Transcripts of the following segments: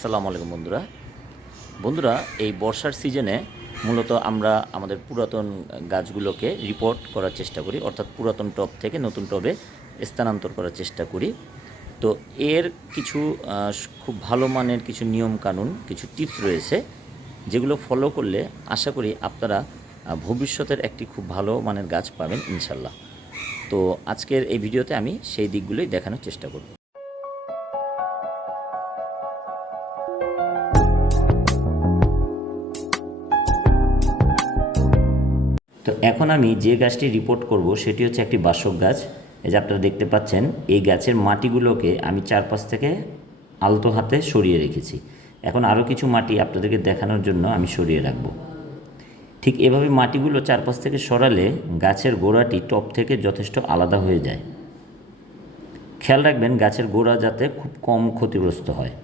আসসালামু আলাইকুম বন্ধুরা। বন্ধুরা, এই বর্ষার সিজনে মূলত আমরা আমাদের পুরাতন গাছগুলোকে রিপোর্ট করার চেষ্টা করি, অর্থাৎ পুরাতন টব থেকে নতুন টবে স্থানান্তর করার চেষ্টা করি। তো এর কিছু খুব ভালো মানের কিছু নিয়মকানুন, কিছু টিপস রয়েছে, যেগুলো ফলো করলে আশা করি আপনারা ভবিষ্যতের একটি খুব ভালো মানের গাছ পাবেন ইনশাল্লাহ। তো আজকের এই ভিডিওতে আমি সেই দিকগুলোই দেখানোর চেষ্টা করব। তো এখন আমি যে গাছটি রিপোর্ট করব সেটি হচ্ছে একটি বাসক গাছ। এই যে আপনারা দেখতে পাচ্ছেন, এই গাছের মাটিগুলোকে আমি চারপাশ থেকে আলতো হাতে সরিয়ে রেখেছি। এখন আরও কিছু মাটি আপনাদেরকে দেখানোর জন্য আমি সরিয়ে রাখব। ঠিক এভাবে মাটিগুলো চারপাশ থেকে সরালে গাছের গোড়াটি টপ থেকে যথেষ্ট আলাদা হয়ে যায়। খেয়াল রাখবেন গাছের গোড়া যাতে খুব কম ক্ষতিগ্রস্ত হয়।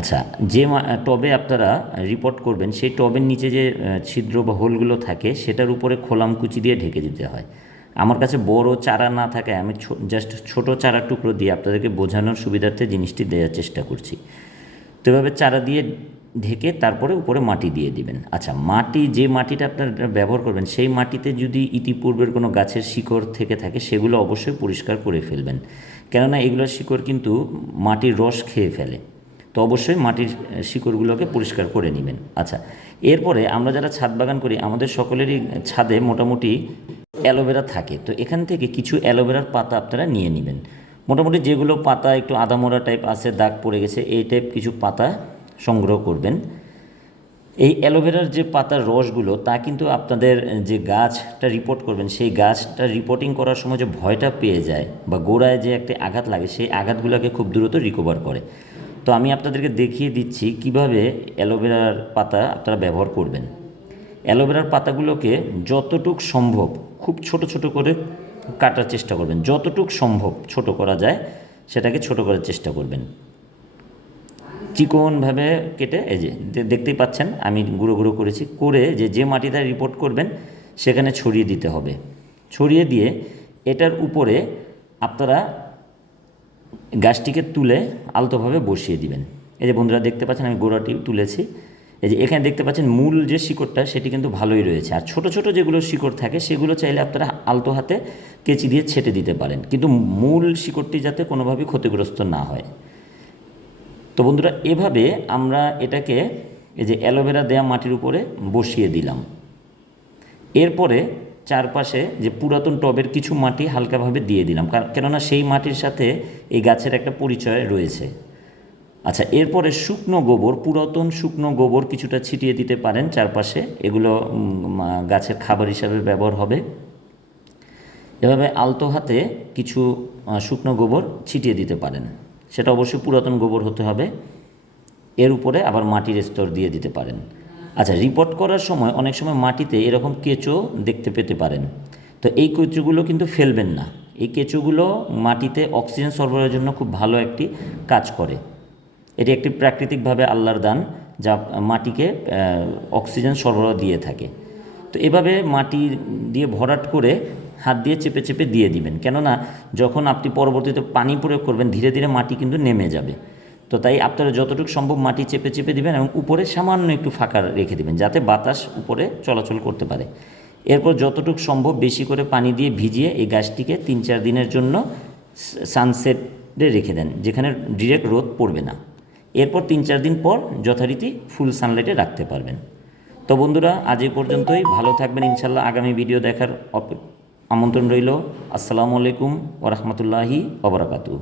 আচ্ছা, যে টবে আপনারা রিপোর্ট করবেন সেই টবের নিচে যে ছিদ্র বা হোলগুলো থাকে সেটার উপরে খোলামকুচি দিয়ে ঢেকে দিতে হয়। আমার কাছে বড় চারা না থাকায় আমি জাস্ট ছোটো চারার টুকরো দিয়ে আপনাদেরকে বোঝানোর সুবিধার্থে জিনিসটি দেওয়ার চেষ্টা করছি। তো এভাবে চারা দিয়ে ঢেকে তারপরে উপরে মাটি দিয়ে দিবেন। আচ্ছা, যে মাটিটা আপনারা ব্যবহার করবেন সেই মাটিতে যদি ইতিপূর্বের কোনো গাছের শিকড় থেকে থাকে সেগুলো অবশ্যই পরিষ্কার করে ফেলবেন, কেননা এগুলোর শিকড় কিন্তু মাটির রস খেয়ে ফেলে। তো অবশ্যই মাটির শিকড়গুলোকে পরিষ্কার করে নেবেন। আচ্ছা, এরপরে আমরা যারা ছাদ বাগান করি আমাদের সকলেরই ছাদে মোটামুটি অ্যালোভেরা থাকে। তো এখান থেকে কিছু অ্যালোভেরার পাতা আপনারা নিয়ে নেবেন। মোটামুটি যেগুলো পাতা একটু আদামোড়া টাইপ আছে, দাগ পড়ে গেছে, এই টাইপ কিছু পাতা সংগ্রহ করবেন। এই অ্যালোভেরার যে পাতার রসগুলো তা কিন্তু আপনাদের যে গাছটা রিপোর্ট করবেন সেই গাছটা রিপোর্টিং করার সময় যে ভয়টা পেয়ে যায় বা গোড়ায় যে একটা আঘাত লাগে সেই আঘাতগুলোকে খুব দ্রুত রিকভার করে। তো আমি আপনাদেরকে দেখিয়ে দিচ্ছি কিভাবে অ্যালোভেরার পাতা আপনারা ব্যবহার করবেন। অ্যালোভেরার পাতাগুলোকে যতটুক সম্ভব খুব ছোট ছোট করে কাটার চেষ্টা করবেন। যতটুক সম্ভব ছোট করা যায় সেটাকে ছোট করার চেষ্টা করবেন। চিকনভাবে কেটে এই যে দেখতেই পাচ্ছেন আমি গুঁড়ো গুঁড়ো করেছি, করে যে মাটিটা রিপোর্ট করবেন সেখানে ছড়িয়ে দিতে হবে। ছড়িয়ে দিয়ে এটার উপরে আপনারা গাছটিকে তুলে আলতোভাবে বসিয়ে দিবেন। এই যে বন্ধুরা দেখতে পাচ্ছেন আমি গোড়াটি তুলেছি। এই যে এখানে দেখতে পাচ্ছেন মূল যে শিকড়টা সেটি কিন্তু ভালোই রয়েছে, আর ছোট ছোট যেগুলো শিকড় থাকে সেগুলো চাইলে আপনারা আলতো হাতে কেচি দিয়ে ছেটে দিতে পারেন, কিন্তু মূল শিকড়টি যাতে কোনোভাবেই ক্ষতিগ্রস্ত না হয়। তো বন্ধুরা, এভাবে আমরা এটাকে এই যে অ্যালোভেরা দেওয়া মাটির উপরে বসিয়ে দিলাম। এরপরে চারপাশে যে পুরাতন টবের কিছু মাটি হালকাভাবে দিয়ে দিলাম, কেননা সেই মাটির সাথে এই গাছের একটা পরিচয় রয়েছে। আচ্ছা, এরপরে শুকনো গোবর, পুরাতন শুকনো গোবর কিছুটা ছিটিয়ে দিতে পারেন চারপাশে, এগুলো গাছের খাবার হিসাবে ব্যবহার হবে। এভাবে আলতো হাতে কিছু শুকনো গোবর ছিটিয়ে দিতে পারেন, সেটা অবশ্যই পুরাতন গোবর হতে হবে। এর উপরে আবার মাটির স্তর দিয়ে দিতে পারেন। আচ্ছা, রিপোর্ট করার সময় অনেক সময় মাটিতে এরকম কেঁচো দেখতে পেতে পারেন। তো এই কেঁচোগুলো কিন্তু ফেলবেন না। এই কেঁচোগুলো মাটিতে অক্সিজেন সরবরাহের জন্য খুব ভালো একটি কাজ করে। এটি একটি প্রাকৃতিকভাবে আল্লাহর দান, যা মাটিকে অক্সিজেন সরবরাহ দিয়ে থাকে। তো এভাবে মাটি দিয়ে ভরাট করে হাত দিয়ে চেপে চেপে দিয়ে দিবেন, কেননা যখন আপনি পরবর্তীতে পানি প্রয়োগ করবেন ধীরে ধীরে মাটি কিন্তু নেমে যাবে। তো তাই আপনারা যতটুকু সম্ভব মাটি চেপে চেপে দিবেন এবং উপরে সামান্য একটু ফাঁকা রেখে দিবেন যাতে বাতাস উপরে চলাচল করতে পারে। এরপর যতটুকু সম্ভব বেশি করে পানি দিয়ে ভিজিয়ে এই গাছটিকে 3-4 দিনের জন্য সানসেটে রেখে দেন, যেখানে ডিরেক্ট রোদ পড়বে না। এরপর 3-4 দিন পর যথারীতি ফুল সানলাইটে রাখতে পারবেন। তো বন্ধুরা, আজ এই পর্যন্তই। ভালো থাকবেন ইনশাল্লাহ। আগামী ভিডিও দেখার আমন্ত্রণ রইল। আসসালামু আলাইকুম ওয়া রাহমাতুল্লাহি ওয়া বারাকাতুহু।